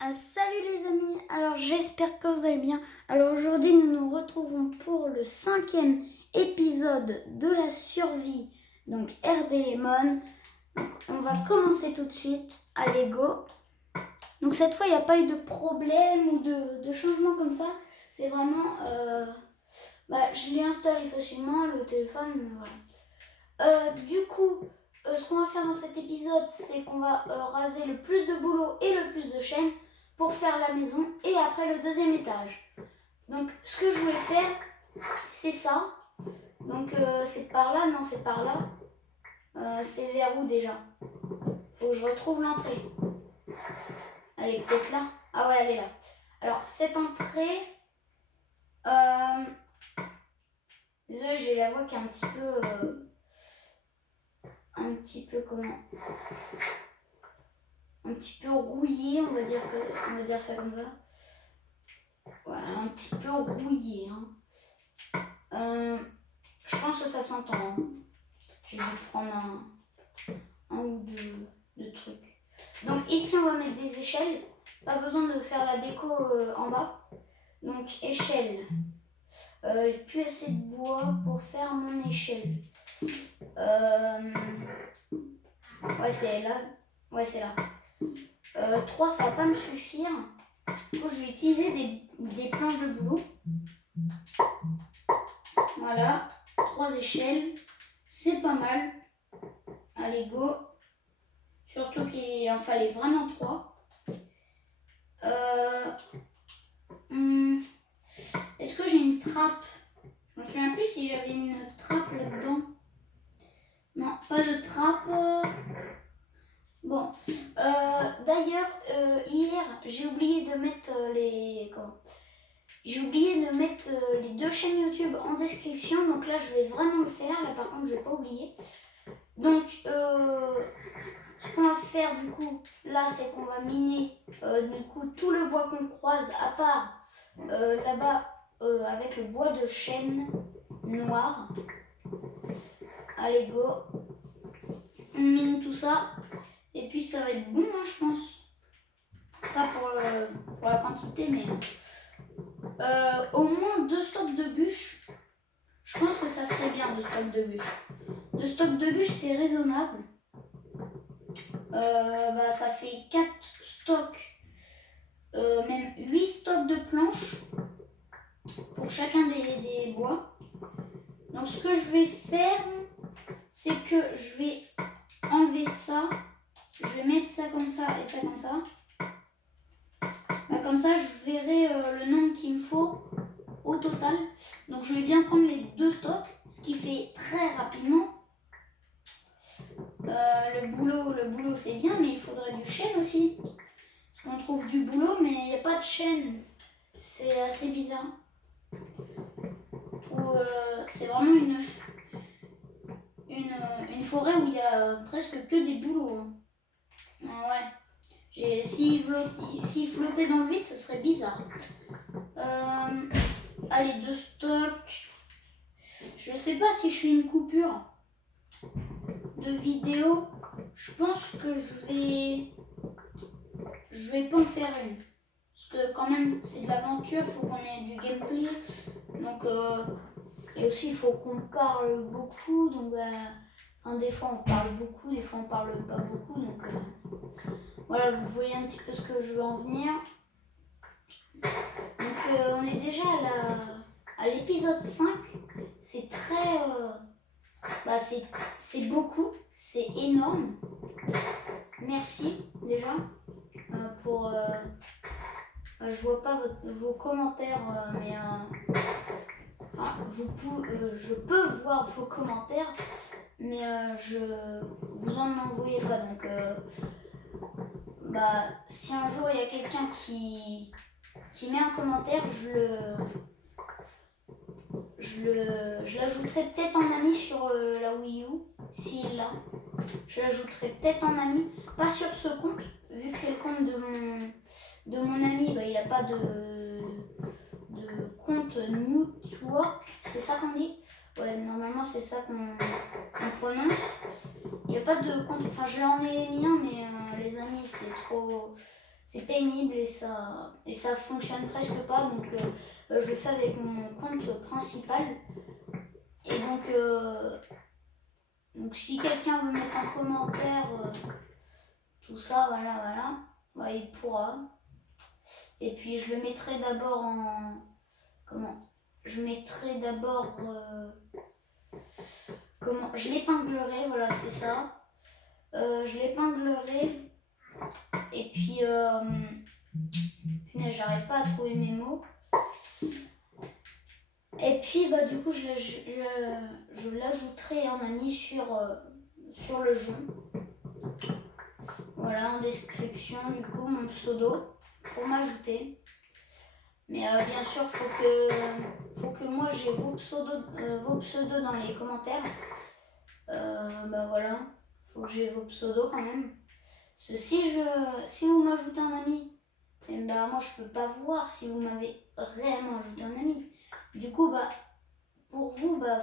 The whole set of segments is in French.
Salut les amis, alors j'espère que vous allez bien. Alors aujourd'hui nous nous retrouvons pour le 5e épisode de la survie, donc RD Lemon. Donc on va commencer tout de suite, allez go. Donc cette fois il n'y a pas eu de problème ou de changement comme ça, c'est vraiment, je l'ai installé facilement, le téléphone, voilà. Du coup, ce qu'on va faire dans cet épisode, c'est qu'on va raser le plus de bouleaux et le plus de chêne pour faire la maison et après le deuxième étage. Donc ce que je voulais faire, c'est ça. Donc c'est par là, non c'est par là. C'est vers où déjà? Faut que je retrouve l'entrée. Elle est peut-être là. Ah ouais, elle est là. Alors cette entrée, désolé, j'ai la voix qui est un petit peu comment, un petit peu rouillée, on va dire ça comme ça. Voilà, un petit peu rouillé. Je pense que ça s'entend. Hein. Je vais prendre un ou deux trucs. Donc ici on va mettre des échelles. Pas besoin de faire la déco en bas. Donc échelle. J'ai plus assez de bois pour faire mon échelle. Ouais c'est là. Ouais c'est là. 3 ça va pas me suffire. Du coup je vais utiliser des planches de boulot. Voilà, 3 échelles, c'est pas mal. Allez, go. Surtout qu'il en fallait vraiment 3. Est-ce que j'ai une trappe? Je me souviens plus si j'avais une trappe là-dedans. Non, pas de trappe. Bon, d'ailleurs, hier, j'ai oublié de mettre J'ai oublié de mettre les 2 chaînes YouTube en description, donc là je vais vraiment le faire, là par contre je vais pas oublier. Donc ce qu'on va faire du coup là c'est qu'on va miner du coup tout le bois qu'on croise à part là-bas avec le bois de chêne noir. Allez go, on mine tout ça et puis ça va être bon hein, je pense. Pas pour la quantité mais au moins 2 stocks de bûches. Je pense que ça serait bien 2 stocks de bûches. 2 stocks de bûches c'est raisonnable. Ça fait 4 stocks, même 8 stocks de planches pour chacun des bois. Donc ce que je vais faire, c'est que je vais enlever ça, je vais mettre ça comme ça et ça comme ça. Comme ça je verrai le nombre qu'il me faut au total. Donc je vais bien prendre les 2 stocks, ce qui fait très rapidement. Le boulot c'est bien, mais il faudrait du chêne aussi. Parce qu'on trouve du boulot, mais il n'y a pas de chêne. C'est assez bizarre. C'est vraiment une forêt où il y a presque que des bouleaux. Ouais. S'il flottait dans le vide, ça serait bizarre. Allez, 2 stocks. Je sais pas si je fais une coupure de vidéo. Je pense que je vais pas en faire une. Parce que quand même c'est de l'aventure, faut qu'on ait du gameplay. Donc et aussi il faut qu'on parle beaucoup. Donc des fois on parle beaucoup, des fois on parle pas beaucoup. Donc voilà, vous voyez un petit peu ce que je veux en venir. Donc on est déjà à l'épisode 5. C'est très c'est beaucoup, c'est énorme. Merci déjà pour je vois pas vos commentaires mais je peux voir vos commentaires mais vous en envoyez pas. Donc si un jour il y a quelqu'un qui met un commentaire, je l'ajouterai peut-être en ami sur la Wii U, s'il l'a. Je l'ajouterai peut-être en ami, pas sur ce compte, vu que c'est le compte de mon ami, il n'a pas de compte Network, c'est ça qu'on dit? Ouais, normalement c'est ça qu'on prononce. Il n'y a pas de compte, enfin je l'en ai mis un, mais les amis c'est trop c'est pénible et ça fonctionne presque pas. Donc je le fais avec mon compte principal. Et donc si quelqu'un veut mettre un commentaire, tout ça, voilà, bah, il pourra. Et puis je le mettrai d'abord je mettrai d'abord je l'épinglerai, voilà, c'est ça. Je l'épinglerai et puis j'arrive pas à trouver mes mots. Et puis bah du coup je l'ajouterai en ami sur le jeu. Voilà, en description du coup mon pseudo pour m'ajouter. Mais bien sûr faut que moi j'ai vos pseudos dans les commentaires. Bah voilà, faut que j'ai vos pseudos quand même. Parce que si vous m'ajoutez un ami, et bah moi je peux pas voir si vous m'avez réellement ajouté un ami. Du coup bah pour vous bah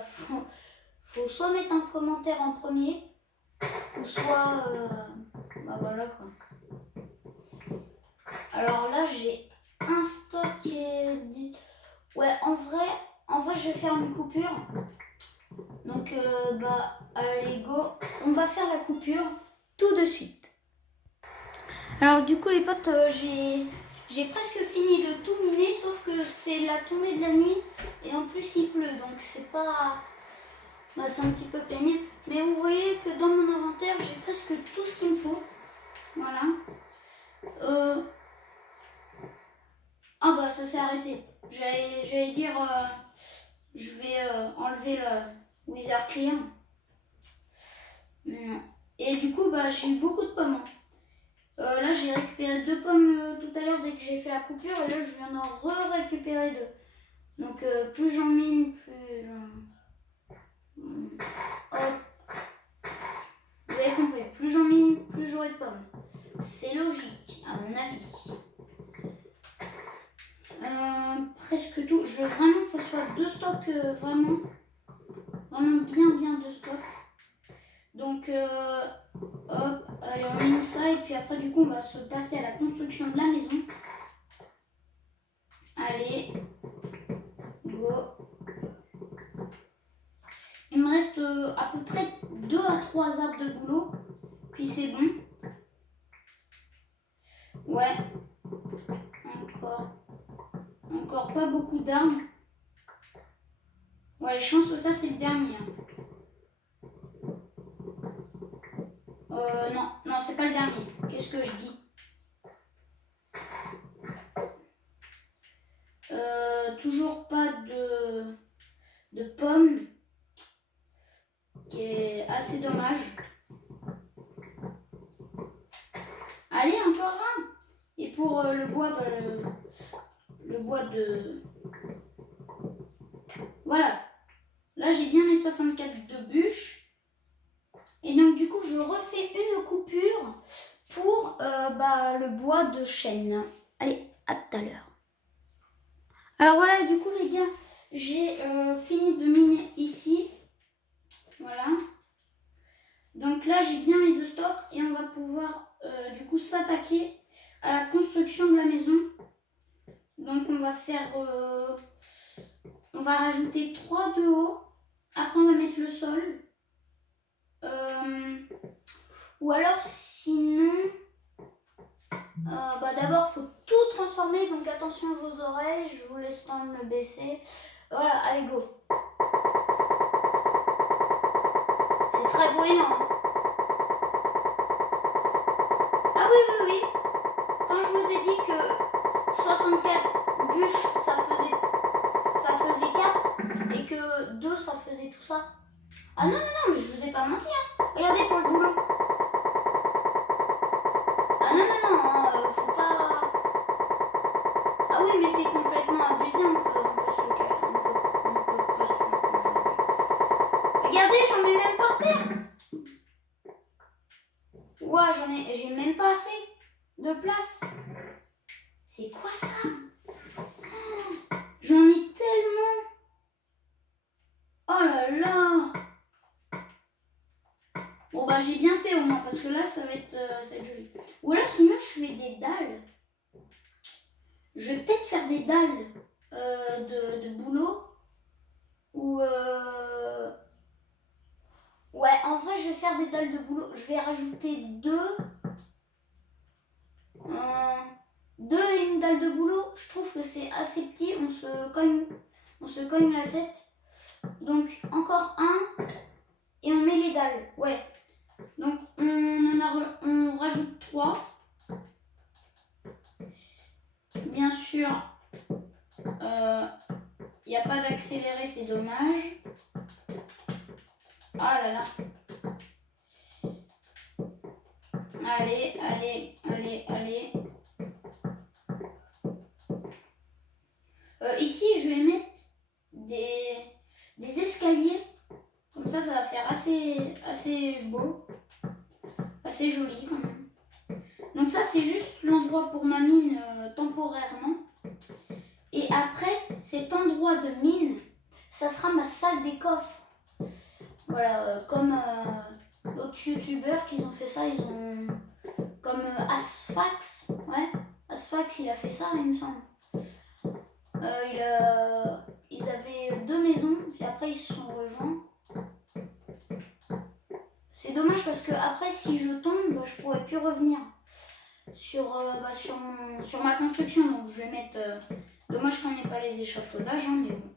faut soit mettre un commentaire en premier ou soit bah voilà quoi. Alors là j'ai un stock ouais en vrai je vais faire une coupure. Donc bah allez go, on va faire la coupure tout de suite. Alors du coup les potes, j'ai presque fini de tout miner, sauf que c'est la tombée de la nuit et en plus il pleut, donc c'est pas... Bah, c'est un petit peu pénible. Mais vous voyez que dans mon inventaire, j'ai presque tout ce qu'il me faut. Voilà. Ah bah ça s'est arrêté. J'allais dire, je vais enlever le Wizard Clear. Mais non. Et du coup, bah j'ai eu beaucoup de pommes. Là, j'ai récupéré 2 pommes tout à l'heure dès que j'ai fait la coupure. Et là, je viens d'en récupérer 2. Donc, plus j'en mine, plus... Hop. Vous avez compris. Plus j'en mine, plus j'aurai de pommes. C'est logique, à mon avis. Presque tout. Je veux vraiment que ça soit 2 stocks, vraiment bien 2 stocks. Donc, hop, allez, on mine ça. Et puis après, du coup, on va se passer à la construction de la maison. Allez, go. Il me reste à peu près 2 à 3 arbres de boulot. Puis c'est bon. Ouais. Encore pas beaucoup d'arbres. Ouais, je pense que ça c'est le dernier. Non, c'est pas le dernier. Qu'est-ce que je dis? Toujours pas de pommes. Qui est assez dommage. Allez, encore un. Et pour le bois, bah, le bois de... Voilà. Là, j'ai bien mes 64 de bûches. Et donc, du coup, je refais une coupure pour bah, le bois de chêne. Allez, à tout à l'heure. Alors voilà, du coup, les gars, j'ai fini de miner ici. Voilà. Donc là, j'ai bien mes 2 stocks et on va pouvoir, du coup, s'attaquer à la construction de la maison. Donc, on va faire... on va rajouter 3 de haut. Après, on va mettre le sol. Ou alors, sinon... bah d'abord, il faut tout transformer. Donc, attention à vos oreilles. Je vous laisse temps de me baisser. Voilà, allez, go. C'est très bruyant. Ah oui. Quand je vous ai dit que 64 bûches, ça faisait 4 et que 2, ça faisait tout ça. Ah non, mais je vous ai pas menti. Hein. Regardez pour le boulot. Ah non, faut pas... Ah oui, mais c'est complètement abusé, on peut pas se... Regardez, j'en mets même par terre. Ouah, j'ai même pas assez de place. C'est quoi ça? J'en ai tellement. Oh là là. Bon bah j'ai bien fait au moins parce que là ça va être joli. Ou alors sinon je fais des dalles. je vais peut-être faire des dalles de boulot. Ou ouais, en vrai, je vais faire des dalles de boulot. Je vais rajouter deux et une dalle de boulot. Je trouve que c'est assez petit. On se cogne la tête. Donc, encore un. Et on met les dalles. Ouais. Donc, on rajoute 3. Bien sûr, il n'y a pas d'accéléré, c'est dommage. Ah là là. Allez, allez, allez, allez. Ici, je vais mettre des escaliers. Comme ça va faire assez beau. Assez joli quand même. Donc ça, c'est juste l'endroit pour ma mine temporairement. Et après, cet endroit de mine, ça sera ma salle des coffres. Voilà, comme d'autres youtubeurs qui ont fait ça, ils ont... Comme Asphax, ouais, Asphax il a fait ça il me semble. Ils avaient 2 maisons, puis après ils se sont rejoints. C'est dommage parce que après si je tombe, bah, je pourrais plus revenir sur ma construction. Donc je vais mettre... dommage qu'on n'ait pas les échafaudages, hein, mais bon.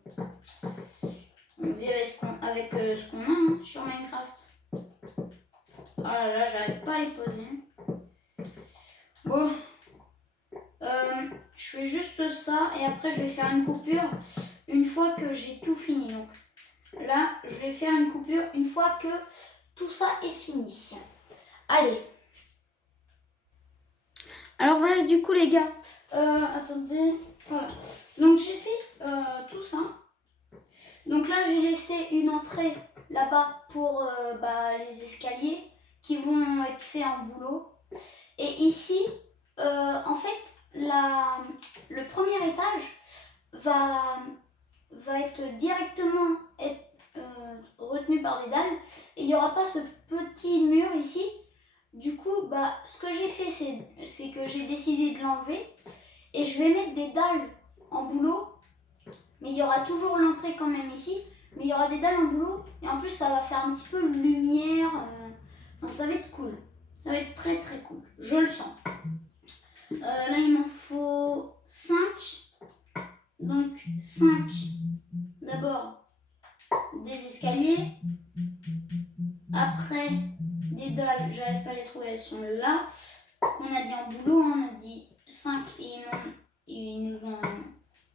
On vit avec ce qu'on a hein, sur Minecraft. Oh là là, j'arrive pas à les poser. Bon. Je fais juste ça et après je vais faire une coupure une fois que j'ai tout fini. Donc là, je vais faire une coupure une fois que tout ça est fini. Allez. Alors voilà, du coup les gars, attendez, voilà. Donc j'ai fait tout ça. Donc là, j'ai laissé une entrée là-bas pour les escaliers qui vont être faits en boulot. Et ici, en fait, le premier étage va être directement retenu par les dalles. Et il n'y aura pas ce petit mur ici. Du coup, ce que j'ai fait, c'est que j'ai décidé de l'enlever. Et je vais mettre des dalles en boulot. Mais il y aura toujours l'entrée quand même ici. Mais il y aura des dalles en boulot. Et en plus, ça va faire un petit peu lumière. Ça va être cool. Ça va être très très cool. Je le sens. Là, il m'en faut 5. Donc, 5. D'abord, des escaliers. Après, des dalles. J'arrive pas à les trouver. Elles sont là. On a dit en boulot. On a dit 5. Et ils nous ont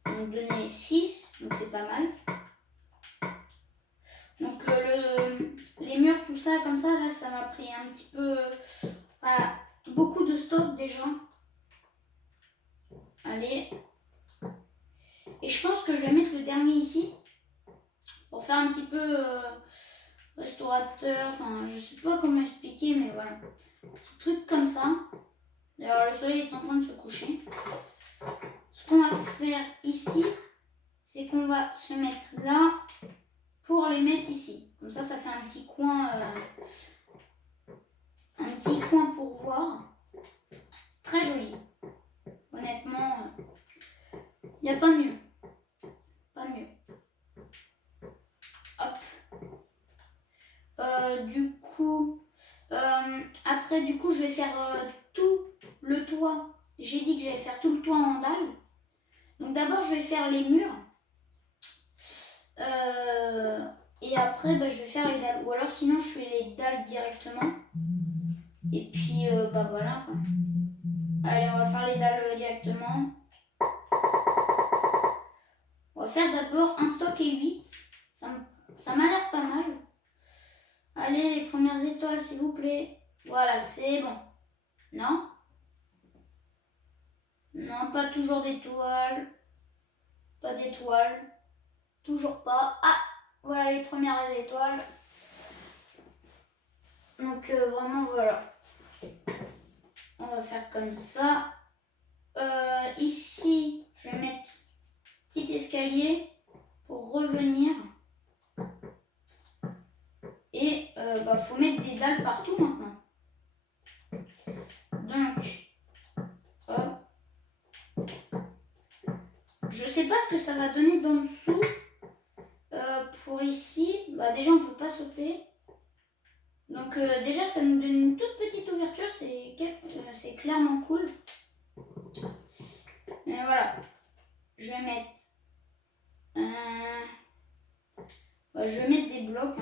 donné 6. Donc, c'est pas mal. Donc, les murs, tout ça, comme ça, là, ça m'a pris un petit peu... beaucoup de stock déjà. Allez. Et je pense que je vais mettre le dernier ici. Pour faire un petit peu restaurateur. Enfin, je sais pas comment expliquer, mais voilà. Petit truc comme ça. D'ailleurs, le soleil est en train de se coucher. Ce qu'on va faire ici, c'est qu'on va se mettre là pour les mettre ici. Comme ça, ça fait un petit coin pour voir. C'est très joli. Honnêtement, il n'y a pas mieux. Pas mieux. Hop. Après, du coup, je vais faire tout le toit. J'ai dit que j'allais faire tout le toit en dalles. Donc d'abord, je vais faire les murs. Et après, je vais faire les dalles. Ou alors sinon, je fais les dalles directement. Et puis, voilà. Quoi. Allez, on va faire les dalles directement. On va faire d'abord un stock et 8. Ça m'a l'air pas mal. Allez, les premières étoiles, s'il vous plaît. Voilà, c'est bon. Non? Non, pas toujours d'étoiles. Pas d'étoiles. Toujours pas. Ah, voilà les premières étoiles. Donc, vraiment, voilà. On va faire comme ça. Ici, je vais mettre petit escalier pour revenir. Et faut mettre des dalles partout maintenant. Donc, hop. sais pas ce que ça va donner dans dessous. Pour ici, bah déjà on peut pas sauter. Donc déjà ça nous donne une toute petite ouverture, c'est clairement cool. Mais voilà, je vais mettre je vais mettre des blocs.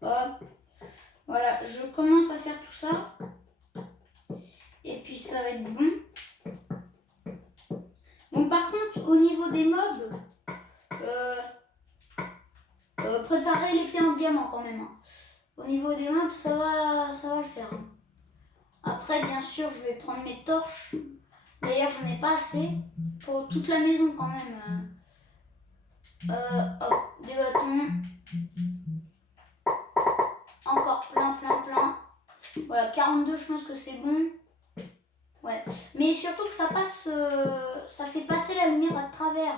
Hop, voilà, je commence à faire tout ça. Et puis ça va être bon. Bon, par contre, au niveau des mobs, préparez l'épée en diamant quand même. Au niveau des mobs, ça va le faire. Après, bien sûr, je vais prendre mes torches. D'ailleurs, j'en ai pas assez pour toute la maison quand même. Hop, des bâtons. Encore plein. Voilà, 42, je pense que c'est bon. Ouais, mais surtout que ça passe, ça fait passer la lumière à travers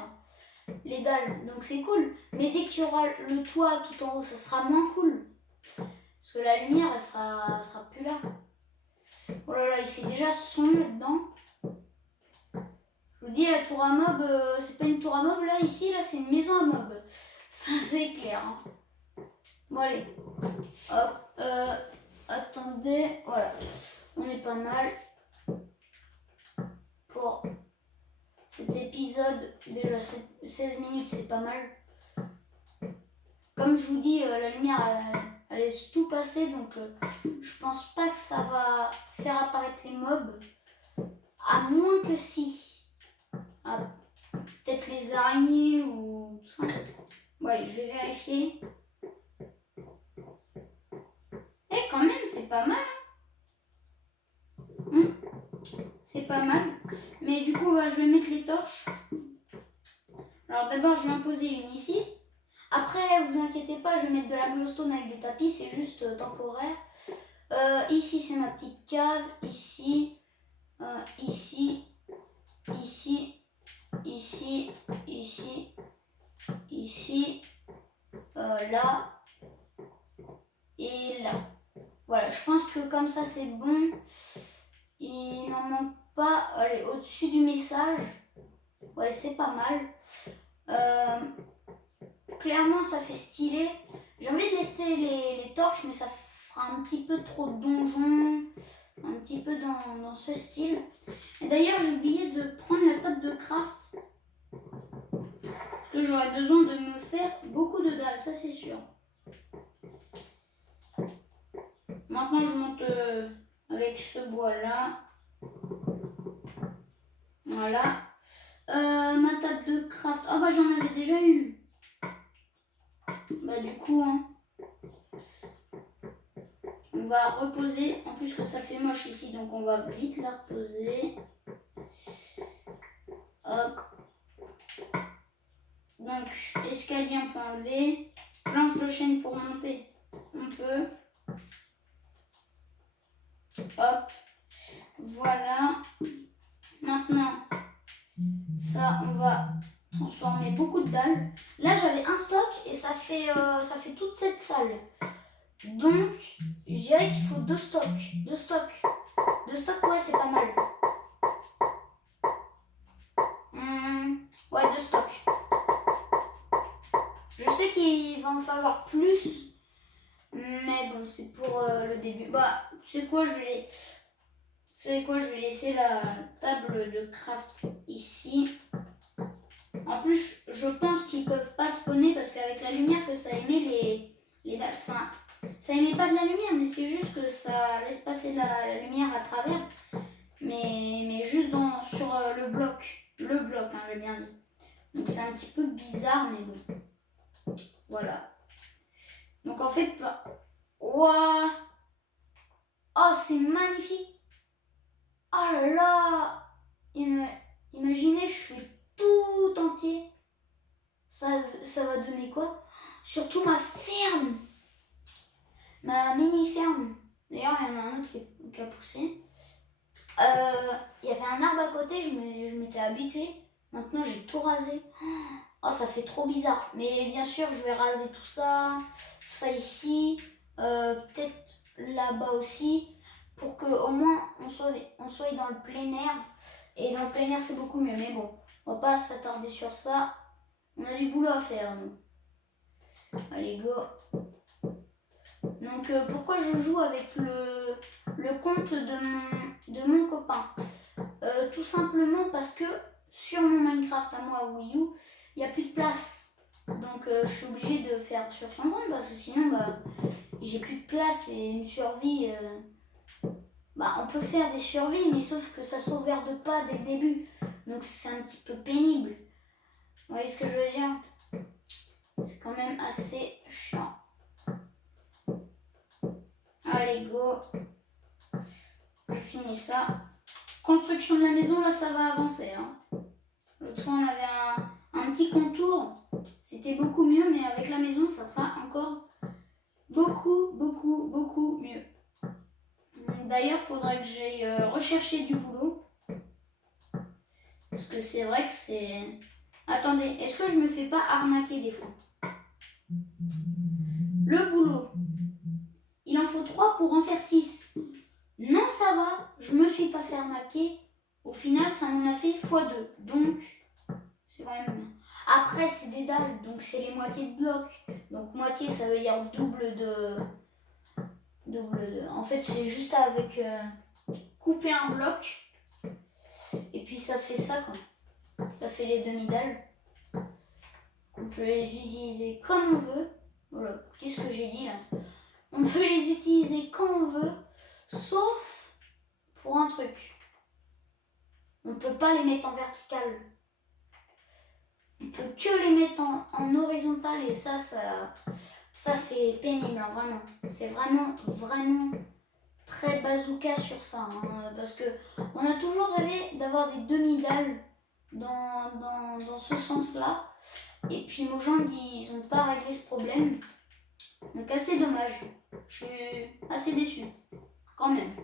les dalles, donc c'est cool. Mais dès qu'il y aura le toit tout en haut, ça sera moins cool. Parce que la lumière, elle sera plus là. Oh là là, il fait déjà son là-dedans. Je vous dis, la tour à mob, c'est pas une tour à mob là, ici, là, c'est une maison à mob. Ça, c'est clair. Bon, allez. Hop, attendez, voilà. On est pas mal. Pour cet épisode, déjà 16 minutes, c'est pas mal. Comme je vous dis, la lumière, elle laisse tout passer, donc je pense pas que ça va faire apparaître les mobs. À moins que si. Ah, peut-être les araignées ou tout ça. Bon allez, je vais vérifier. Eh quand même, c'est pas mal. C'est pas mal. Mais du coup, je vais mettre les torches. Alors d'abord, je vais en poser une ici. Après, vous inquiétez pas, je vais mettre de la glowstone avec des tapis, c'est juste temporaire. Ici, c'est ma petite cave. Ici, ici, là et là. Voilà, je pense que comme ça, c'est bon. Il n'en manque pas. Allez, au-dessus du message. Ouais, c'est pas mal. Clairement, ça fait stylé. J'ai envie de laisser les torches, mais ça fera un petit peu trop de donjon. Un petit peu dans ce style. Et d'ailleurs, j'ai oublié de prendre la table de craft. Parce que j'aurais besoin de me faire beaucoup de dalles, ça c'est sûr. Maintenant, je monte avec ce bois-là. Voilà. Ma table de craft. Ah bah j'en avais déjà une. Bah du coup, on va reposer. En plus que ça fait moche ici, donc on va vite la reposer. Hop. Donc escalier on peut enlever. Planche de chaîne pour monter, on peut. Hop. Voilà. Maintenant, ça on va transformer beaucoup de dalles. Là j'avais un stock et ça fait toute cette salle. Donc je dirais qu'il faut deux stocks. Deux stocks, ouais, c'est pas mal. Ouais, deux stocks. Je sais qu'il va en falloir plus, mais bon, c'est pour le début. Bah, tu sais quoi, je vais laisser la table de craft ici. En plus, je pense qu'ils peuvent pas spawner parce qu'avec la lumière que ça émet les dalles, enfin, ça émet pas de la lumière, mais c'est juste que ça laisse passer la lumière à travers. Mais juste sur le bloc. Le bloc, j'ai bien dit. Donc c'est un petit peu bizarre, mais bon. Voilà. Donc en fait, waouh! Oh, c'est magnifique! Oh là là! Imaginez, je fais tout entier. Ça va donner quoi? Surtout ma ferme! Ma mini-ferme. D'ailleurs, il y en a un autre qui a poussé. Il y avait un arbre à côté, je m'étais habituée. Maintenant, j'ai tout rasé. Oh, ça fait trop bizarre. Mais bien sûr, je vais raser tout ça. Ça ici. Peut-être là-bas aussi. Pour qu'au moins, on soit dans le plein air. Et dans le plein air, c'est beaucoup mieux. Mais bon, on va pas s'attarder sur ça. On a du boulot à faire, nous. Allez, go. Donc, pourquoi je joue avec le compte de mon copain? Tout simplement parce que sur mon Minecraft à moi, Wii U, il n'y a plus de place. Donc, je suis obligée de faire sur son compte parce que sinon, bah, j'ai plus de place et une survie... bah, on peut faire des survies, mais sauf que ça sauvegarde pas dès le début. Donc, c'est un petit peu pénible. Vous voyez ce que je veux dire? C'est quand même assez chiant. Allez, go. Je finis ça. Construction de la maison, là, ça va avancer. Hein. L'autre fois, on avait un petit contour. C'était beaucoup mieux, mais avec la maison, ça sera encore beaucoup mieux. D'ailleurs, il faudrait que j'aille rechercher du boulot. Parce que c'est vrai que c'est... Attendez, est-ce que je me fais pas arnaquer des fois? Le boulot. Il en faut 3 pour en faire 6. Non, ça va, je me suis pas fait arnaquer. Au final, ça m'en a fait x2. Donc, c'est quand même bien. Après, c'est des dalles, donc c'est les moitiés de blocs. Donc, moitié, ça veut dire double de... En fait, c'est juste avec couper un bloc. Et puis, ça fait ça, quoi. Ça fait les demi-dalles. On peut les utiliser comme on veut. Voilà, qu'est-ce que j'ai dit, là? On peut les utiliser quand on veut, sauf pour un truc. On ne peut pas les mettre en vertical. On peut que les mettre en horizontal et ça c'est pénible, hein, vraiment. C'est vraiment très bazooka sur ça. Hein, parce que on a toujours rêvé d'avoir des demi-dalles dans ce sens-là. Et puis Mojang, ils n'ont pas réglé ce problème. Donc assez dommage. Je suis assez déçue. Quand même.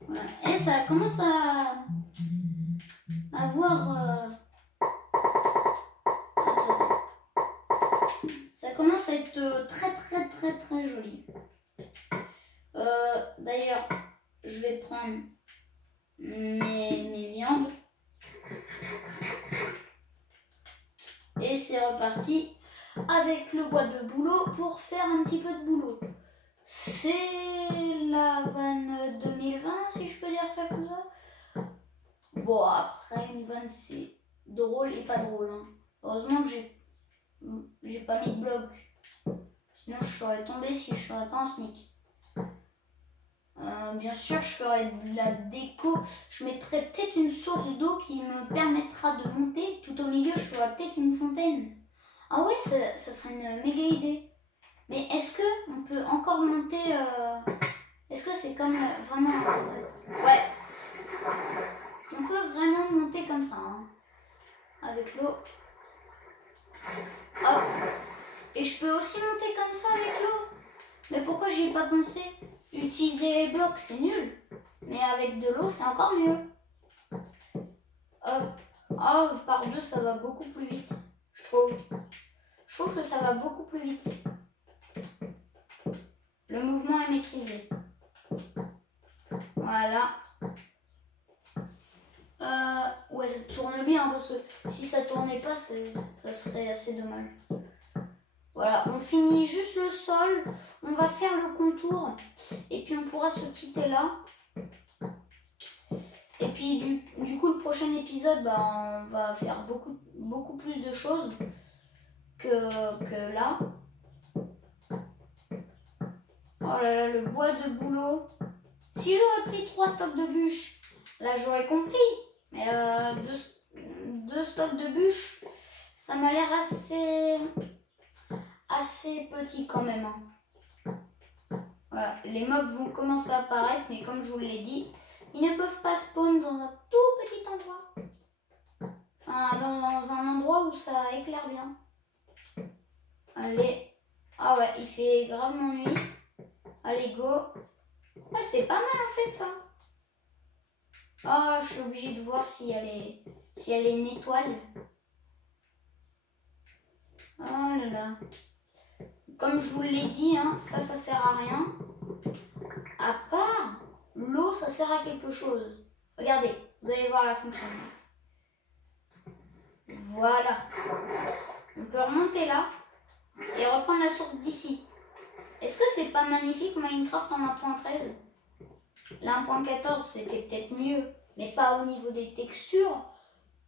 Voilà. Et ça commence à avoir... ça commence à être très joli. D'ailleurs, je vais prendre mes viandes. Et c'est reparti avec le bois de boulot pour faire un petit peu de boulot. C'est la vanne 2020, si je peux dire ça comme ça. Bon, après, une vanne, c'est drôle et pas drôle. Hein. Heureusement que j'ai pas mis de bloc. Sinon, je serais tombée si je serais pas en SMIC. Bien sûr, je ferai de la déco. Je mettrai peut-être une source d'eau qui me permettra de monter. Tout au milieu, je ferai peut-être une fontaine. Ah ouais, ça serait une méga idée. Mais est-ce qu'on peut encore monter Est-ce que c'est comme vraiment... Ouais. On peut vraiment monter comme ça. Hein, avec l'eau. Hop. Et je peux aussi monter comme ça avec l'eau. Mais pourquoi j'y ai pas pensé? Utiliser les blocs, c'est nul. Mais avec de l'eau, c'est encore mieux. Hop. Oh, par 2, ça va beaucoup plus vite. Je trouve. Je trouve que ça va beaucoup plus vite. Le mouvement est maîtrisé. Voilà. Ouais, ça tourne bien parce que si ça tournait pas, ça serait assez dommage. Voilà, on finit juste le sol. On va faire le contour. Et puis on pourra se quitter là. Et puis du coup, le prochain épisode, bah, on va faire beaucoup plus de choses que là. Oh là là, le bois de boulot. Si j'aurais pris 3 stocks de bûches, là j'aurais compris. Mais 2 stocks de bûches, ça m'a l'air assez petit quand même. Hein. Voilà, les mobs vont commencer à apparaître, mais comme je vous l'ai dit, ils ne peuvent pas spawn dans un tout petit endroit. Enfin, dans un endroit où ça éclaire bien. Allez. Ah ouais, il fait gravement nuit. Allez, go. Ouais, c'est pas mal en fait ça. Ah, je suis obligée de voir si elle est une étoile. Oh là là. Comme je vous l'ai dit, hein, ça sert à rien. À part l'eau, ça sert à quelque chose. Regardez, vous allez voir la fonction. Voilà. On peut remonter là et reprendre la source d'ici. Est-ce que c'est pas magnifique Minecraft en 1.13? La 1.14 c'était peut-être mieux, mais pas au niveau des textures.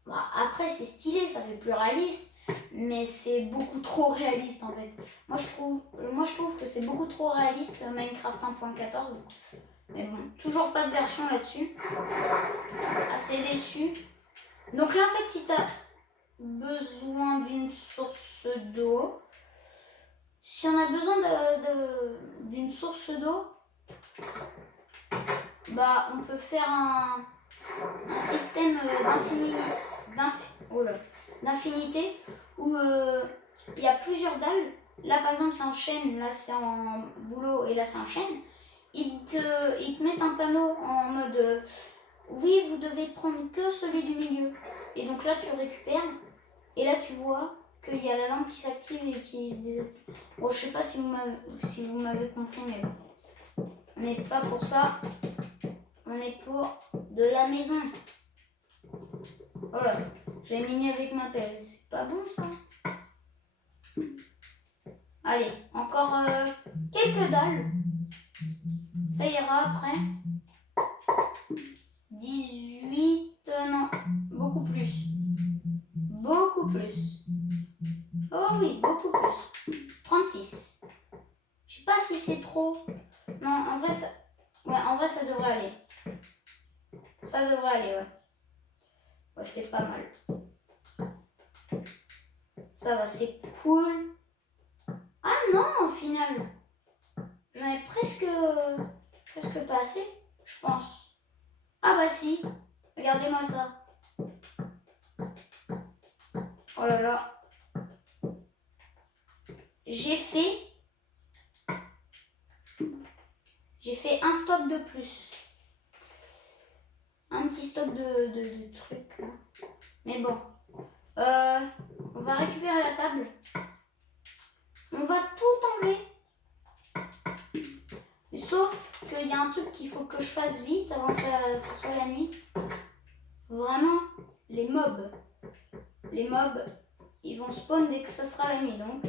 Bah, après c'est stylé, ça fait plus réaliste, mais c'est beaucoup trop réaliste en fait. Moi je trouve que c'est beaucoup trop réaliste Minecraft 1.14. Mais bon, toujours pas de version là-dessus. Assez déçu. Donc là en fait si tu as besoin d'une source d'eau, si on a besoin d'une source d'eau, bah on peut faire un système d'infinité où il y a plusieurs dalles. Là par exemple c'est en chaîne, là c'est en boulot et là c'est en chaîne. Ils te mettent un panneau en mode oui vous devez prendre que celui du milieu. Et donc là tu récupères et là tu vois qu'il y a la lampe qui s'active et qui se désactive. Bon je sais pas si vous m'avez compris mais bon. On n'est pas pour ça. On est pour de la maison. Voilà, j'ai miné avec ma pelle. C'est pas bon ça. Allez, encore quelques dalles. Ça ira après. 18, non, beaucoup plus. Beaucoup plus. Oh oui, beaucoup plus. 36. Je sais pas si c'est trop. Non, en vrai, ça... Ouais, en vrai, ça devrait aller. Ça devrait aller, ouais. Ouais, c'est pas mal. Ça va, c'est cool. Ah non, au final. J'en ai presque pas assez, je pense. Ah bah si. Regardez-moi ça. Oh là là. J'ai fait un stock de plus. Un petit stock de trucs. Hein. Mais bon. On va récupérer la table. On va tout enlever. Sauf qu'il y a un truc qu'il faut que je fasse vite avant que ça soit la nuit. Vraiment, les mobs, ils vont spawn dès que ça sera la nuit. Donc,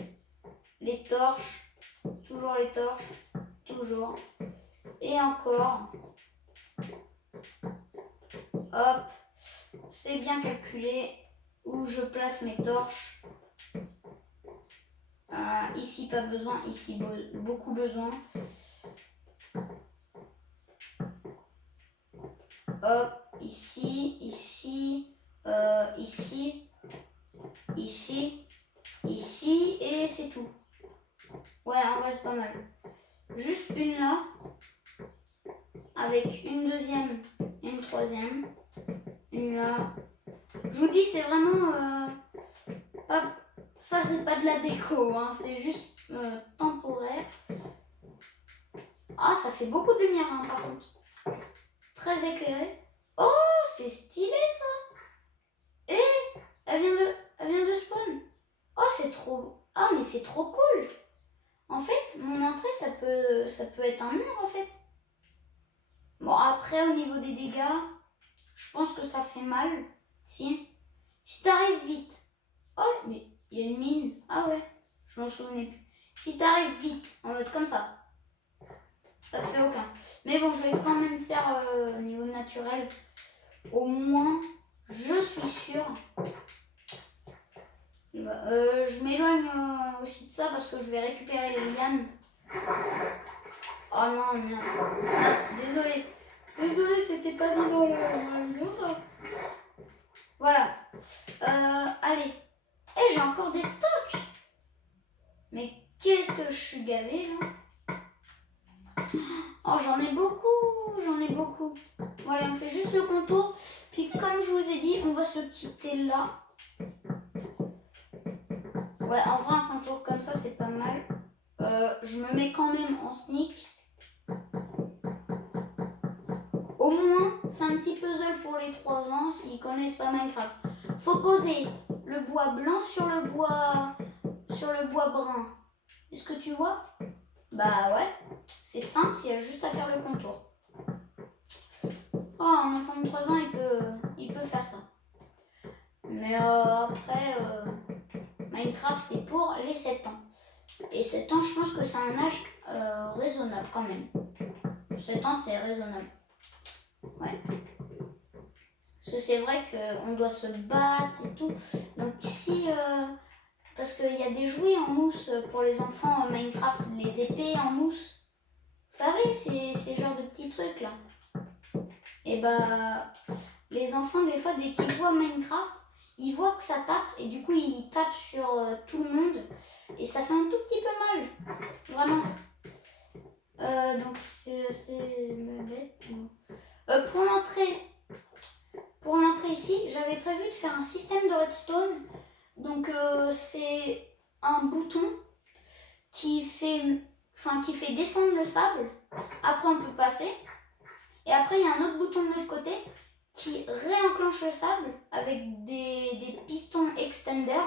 les torches, toujours les torches, toujours. Et encore. Hop, c'est bien calculé où je place mes torches. Ici, pas besoin, ici, beaucoup besoin. Hop, ici, ici, ici, et c'est tout. Ouais, en vrai, c'est pas mal. Juste une là, avec une deuxième et une troisième. Une là. Je vous dis, c'est vraiment... pas... Ça, c'est pas de la déco, hein, c'est juste temporaire. Ah, ça fait beaucoup de lumière, hein, par contre. Très éclairé. Oh, c'est stylé, ça. Et elle vient de spawn. Oh, c'est trop... Ah, mais c'est trop cool. En fait, mon entrée, ça peut être un mur, en fait. Bon, après, au niveau des dégâts, je pense que ça fait mal. Si t'arrives vite. Oh, mais il y a une mine. Ah ouais, je m'en souvenais plus. Si t'arrives vite, en mode comme ça, ça te fait aucun. Mais bon, je vais quand même faire au niveau naturel. Au moins, je suis sûre. Je m'éloigne aussi de ça parce que je vais récupérer les lianes. Oh non, merde. Ah, désolé. Désolé, c'était pas dit dans la vidéo ça. Voilà. Allez. Et j'ai encore des stocks. Mais qu'est-ce que je suis gavée là. Oh, j'en ai beaucoup. Voilà, on fait juste le contour. Puis comme je vous ai dit, on va se quitter là. Ouais, en vrai, un contour comme ça, c'est pas mal. Je me mets quand même en sneak. Au moins, c'est un petit puzzle pour les 3 ans s'ils connaissent pas Minecraft. Faut poser le bois blanc sur le bois brun. Est-ce que tu vois? Bah ouais, c'est simple, il y a juste à faire le contour. un enfant de 3 ans, il peut faire ça. Mais après, Minecraft, c'est pour les 7 ans. Et 7 ans, je pense que c'est un âge raisonnable quand même. 7 ans, c'est raisonnable. Ouais. Parce que c'est vrai qu'on doit se battre et tout. Donc si... parce qu'il y a des jouets en mousse pour les enfants en Minecraft, les épées en mousse. Vous savez, c'est genre de petits trucs là. Et bah, les enfants, des fois, dès qu'ils voient Minecraft, ils voient que ça tape et du coup, ils tapent sur tout le monde. Et ça fait un tout petit peu mal. Vraiment. Donc, c'est bête. Pour l'entrée ici, j'avais prévu de faire un système de redstone. Donc, c'est un bouton qui fait descendre le sable. Après, on peut passer. Et après, il y a un autre bouton de l'autre côté qui réenclenche le sable avec des pistons extender.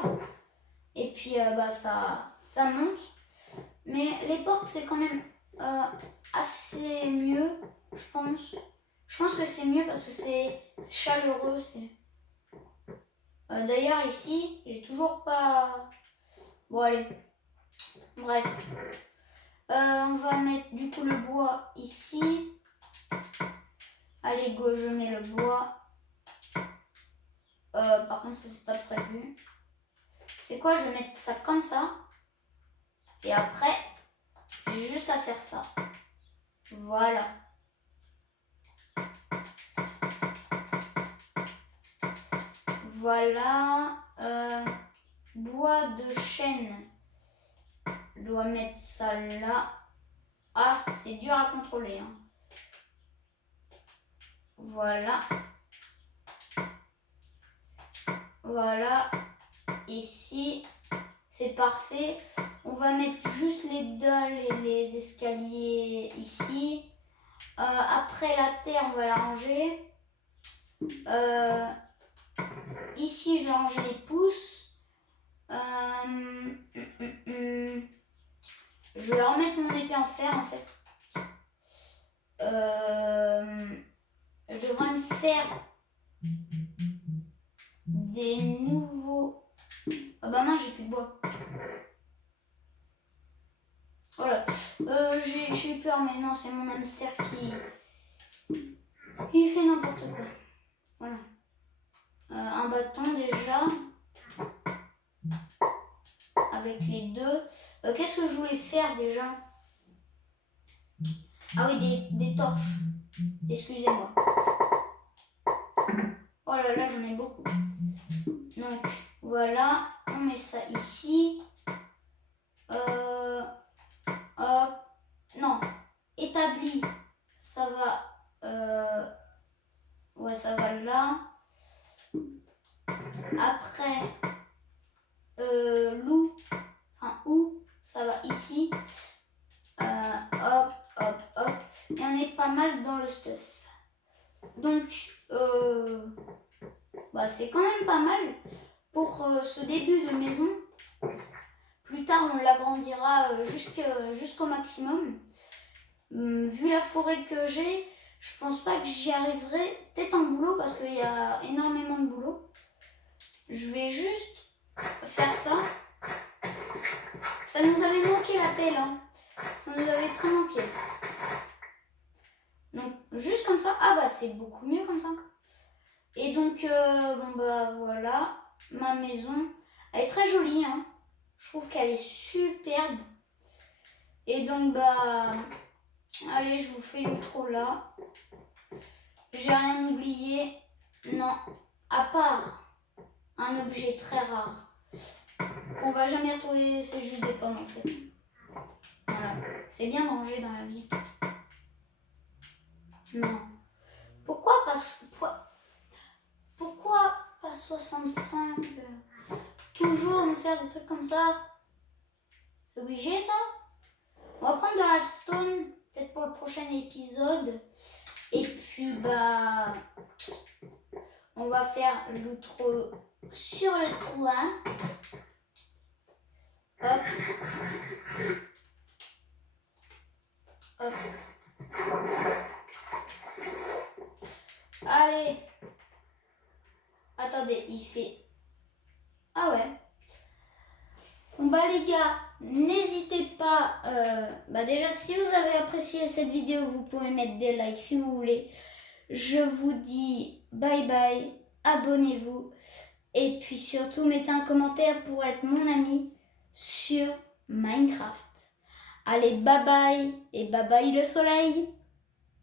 Et puis, ça monte. Mais les portes, c'est quand même assez mieux, je pense. Je pense que c'est mieux parce que c'est chaleureux. D'ailleurs, ici, j'ai toujours pas... Bon, allez. Bref. On va mettre du coup le bois ici. Allez, go, je mets le bois. Par contre, ça, c'est pas prévu. C'est quoi? Je vais mettre ça comme ça. Et après, j'ai juste à faire ça. Voilà. Voilà. Bois de chêne. Je dois mettre ça là. Ah, c'est dur à contrôler. Hein. Voilà. Voilà. Ici, c'est parfait. On va mettre juste les dalles et les escaliers ici. Après, la terre, on va la ranger. Ici, je vais ranger les pousses. Je vais remettre mon épée en fer, en fait. Je devrais me faire des nouveaux... Ah bah non, j'ai plus de bois. Voilà. J'ai eu peur, mais non, c'est mon hamster qui fait n'importe quoi. Voilà. Un bâton déjà. Avec les deux. Qu'est-ce que je voulais faire déjà? Ah oui, des torches. Excusez-moi. Oh là là, j'en ai beaucoup. Donc, voilà. On met ça ici. Hop. Non. Établi. Ça va... ouais, ça va là. Après, loup. Enfin, où ça va ici. Hop, hop, hop. Et on est pas mal dans le stuff. Donc, c'est quand même pas mal pour ce début de maison. Plus tard, on l'agrandira jusqu'au maximum. Vu la forêt que j'ai, je pense pas que j'y arriverai. Peut-être en boulot parce qu'il y a énormément de boulot. Je vais juste faire ça. Ça nous avait manqué la pelle, hein. Ça nous avait très manqué. Donc, juste comme ça. Ah bah, c'est beaucoup mieux comme ça. Et donc, voilà. Ma maison. Elle est très jolie, hein. Je trouve qu'elle est superbe. Et donc, allez, je vous fais l'outro là. J'ai rien oublié. Non. À part un objet très rare. Qu'on va jamais retrouver, c'est juste des pommes en fait. Voilà. C'est bien de ranger dans la vie. Non. Pourquoi pas 65 toujours me faire des trucs comme ça? C'est obligé ça? On va prendre de la redstone, peut-être pour le prochain épisode. Et puis on va faire l'outro sur le toit. Hop. Hop. Allez. Attendez, il fait... Ah ouais. Bon bah les gars, n'hésitez pas, déjà si vous avez apprécié cette vidéo, vous pouvez mettre des likes si vous voulez. Je vous dis bye bye, abonnez-vous et puis surtout mettez un commentaire pour être mon ami sur Minecraft. Allez bye bye et bye bye le soleil.